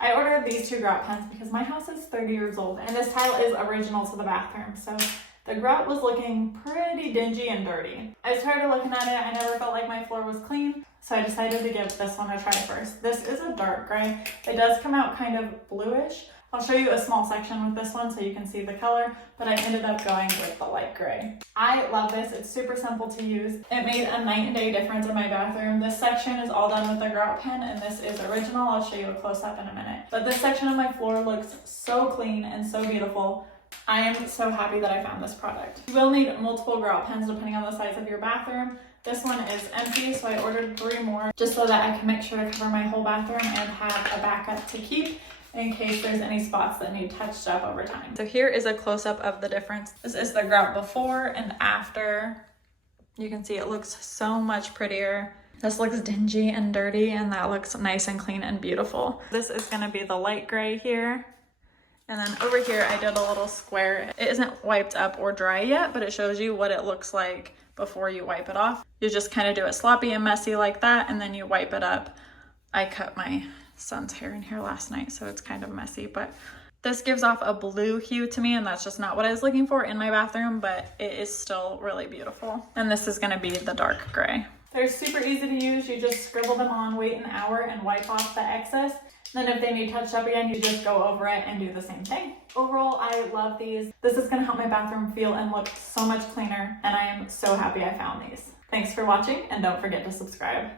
I ordered these two grout pens because my house is 30 years old and this tile is original to the bathroom. So the grout was looking pretty dingy and dirty. I started looking at it, I never felt like my floor was clean, so I decided to give this one a try first. This is a dark gray. It does come out kind of bluish. I'll show you a small section with this one so you can see the color, but I ended up going with the light gray. I love this. It's super simple to use. It made a night and day difference in my bathroom. This section is all done with the Grout Pen, and this is original. I'll show you a close-up in a minute. But this section of my floor looks so clean and so beautiful. I am so happy that I found this product. You will need multiple Grout Pens depending on the size of your bathroom. This one is empty, so I ordered 3 more just so that I can make sure to cover my whole bathroom and have a backup to keep in case there's any spots that need touched up over time. So here is a close-up of the difference. This is the grout before and after. You can see it looks so much prettier. This looks dingy and dirty, and that looks nice and clean and beautiful. This is gonna be the light gray here. And then over here, I did a little square. It isn't wiped up or dry yet, but it shows you what it looks like before you wipe it off. You just kind of do it sloppy and messy like that, and then you wipe it up. I cut my son's hair in here last night, so it's kind of messy, but this gives off a blue hue to me, and that's just not what I was looking for in my bathroom, but it is still really beautiful. And this is gonna be the dark gray. They're super easy to use. You just scribble them on, wait an hour, and wipe off the excess. Then if they need touched up again, you just go over it and do the same thing. Overall, I love these. This is gonna help my bathroom feel and look so much cleaner, and I am so happy I found these. Thanks for watching, and don't forget to subscribe.